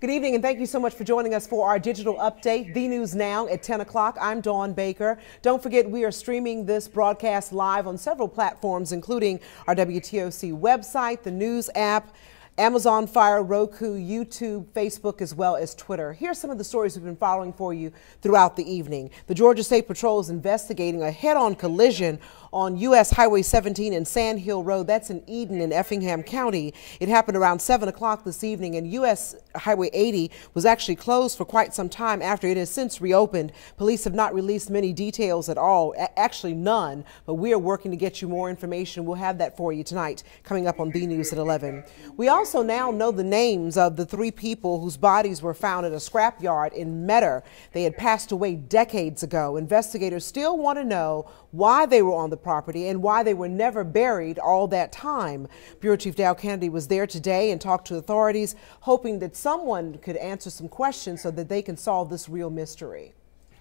Good evening, and thank you so much for joining us for our digital update, The News Now at 10 o'clock. I'm Dawn Baker. Don't forget, we are streaming this broadcast live on several platforms, including our WTOC website, the news app, Amazon Fire, Roku, YouTube, Facebook, as well as Twitter. Here's some of the stories we've been following for you throughout the evening. The Georgia State Patrol is investigating a head-on collision on U.S. Highway 17 and Sand Hill Road. That's in Eden in Effingham County. It happened around 7 o'clock this evening, and U.S. Highway 80 was actually closed for quite some time after it has since reopened. Police have not released many details at all, actually none, but we are working to get you more information. We'll have that for you tonight, coming up on B News at 11. We also now know the names of the 3 people whose bodies were found at a scrapyard in Metter. They had passed away decades ago. Investigators still want to know why they were on the property and why they were never buried all that time. Bureau Chief Dow Kennedy was there today and talked to authorities, hoping that someone could answer some questions so that they can solve this real mystery.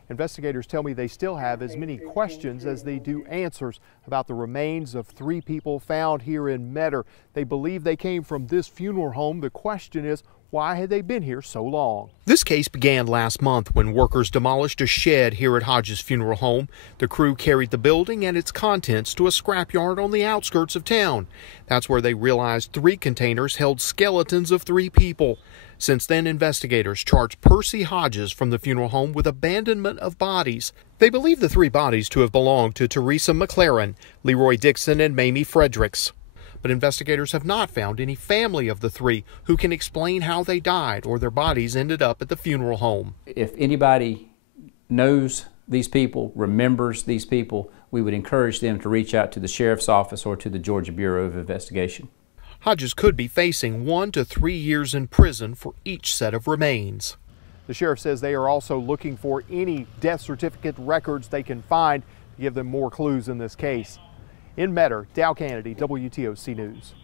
Investigators tell me they still have as many questions as they do answers about the remains of 3 people found here in Metter. They believe they came from this funeral home. The question is, why had they been here so long? This case began last month when workers demolished a shed here at Hodges Funeral Home. The crew carried the building and its contents to a scrapyard on the outskirts of town. That's where they realized 3 containers held skeletons of 3 people. Since then, investigators charged Percy Hodges from the funeral home with abandonment of bodies. They believe the 3 bodies to have belonged to Teresa McLaren, Leroy Dixon, and Mamie Fredericks. But investigators have not found any family of the 3 who can explain how they died or their bodies ended up at the funeral home. If anybody knows these people, remembers these people, we would encourage them to reach out to the Sheriff's Office or to the Georgia Bureau of Investigation. Hodges could be facing 1 to 3 years in prison for each set of remains. The sheriff says they are also looking for any death certificate records they can find to give them more clues in this case. In Metter, Dow Kennedy, WTOC News.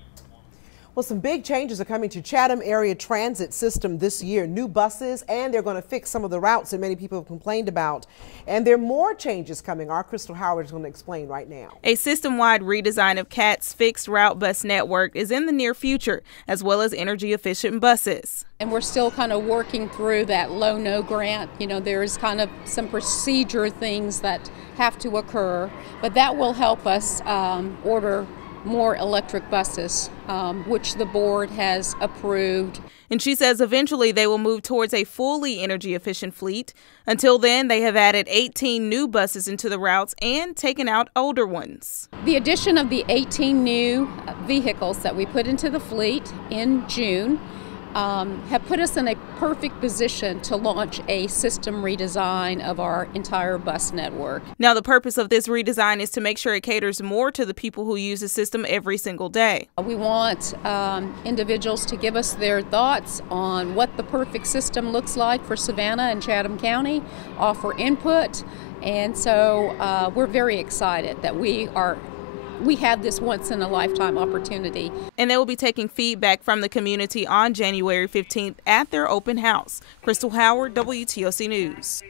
Well, some big changes are coming to Chatham area transit system this year. New buses, and they're going to fix some of the routes that many people have complained about. And there are more changes coming. Our Crystal Howard is going to explain right now. A system-wide redesign of CAT's fixed route bus network is in the near future, as well as energy-efficient buses. And we're still kind of working through that low-no grant. You know, there's kind of some procedure things that have to occur, but that will help us order more electric buses, which the board has approved. And she says eventually they will move towards a fully energy efficient fleet. Until then, they have added 18 new buses into the routes and taken out older ones. The addition of the 18 new vehicles that we put into the fleet in June have put us in a perfect position to launch a system redesign of our entire bus network. Now, the purpose of this redesign is to make sure it caters more to the people who use the system every single day. We want individuals to give us their thoughts on what the perfect system looks like for Savannah and Chatham County, offer input, and so we're very excited that we have this once-in-a-lifetime opportunity. And they will be taking feedback from the community on January 15th at their open house. Crystal Howard, WTOC News.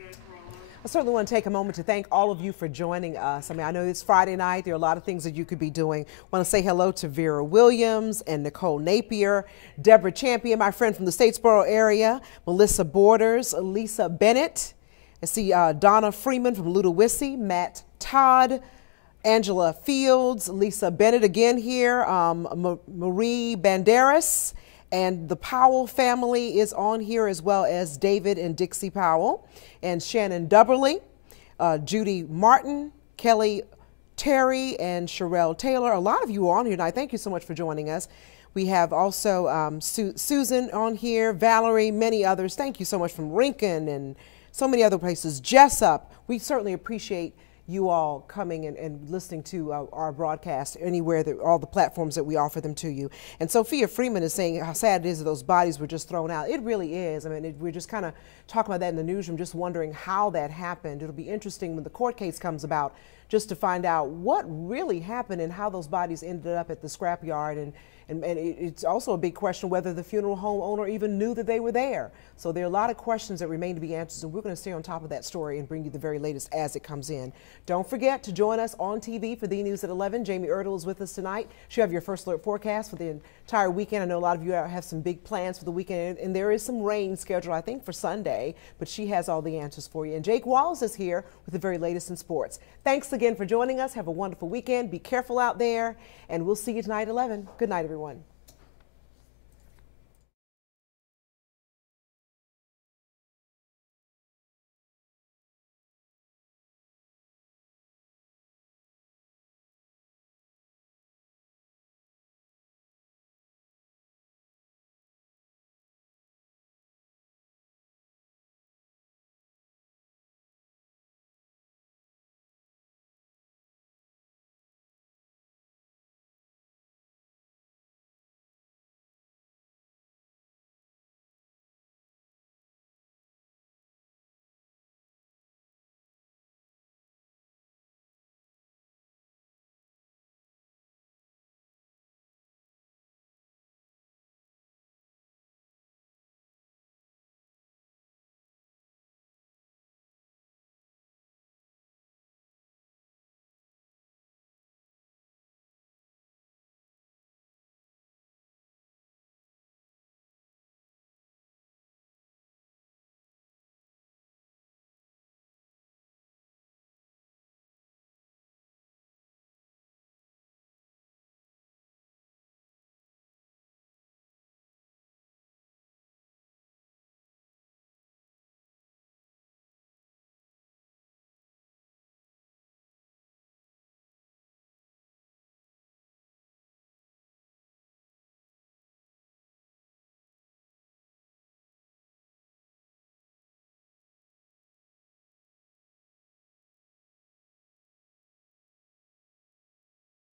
I certainly want to take a moment to thank all of you for joining us. I mean, I know it's Friday night. There are a lot of things that you could be doing. I want to say hello to Vera Williams and Nicole Napier, Deborah Champion, my friend from the Statesboro area, Melissa Borders, Lisa Bennett. I see Donna Freeman from Ludowici, Matt Todd, Angela Fields, Lisa Bennett again here, Marie Banderas, and the Powell family is on here, as well as David and Dixie Powell, and Shannon Dubberly, Judy Martin, Kelly Terry, and Sherelle Taylor. A lot of you are on here tonight. Thank you so much for joining us. We have also Susan on here, Valerie, many others. Thank you so much from Rincon and so many other places. Jessup, we certainly appreciate you all coming and listening to our broadcast anywhere, all the platforms that we offer them to you. And Sophia Freeman is saying how sad it is that those bodies were just thrown out. It really is. I mean, we're just kind of talking about that in the newsroom, just wondering how that happened. It'll be interesting when the court case comes about just to find out what really happened and how those bodies ended up at the scrapyard. And And it's also a big question whether the funeral home owner even knew that they were there. So there are a lot of questions that remain to be answered, and we're going to stay on top of that story and bring you the very latest as it comes in. Don't forget to join us on TV for the News at 11. Jamie Erdl is with us tonight. She'll have your first alert forecast for the entire weekend. I know a lot of you have some big plans for the weekend, and there is some rain scheduled, I think, for Sunday, but she has all the answers for you. And Jake Walls is here with the very latest in sports. Thanks again for joining us. Have a wonderful weekend. Be careful out there, and we'll see you tonight at 11. Good night, everyone.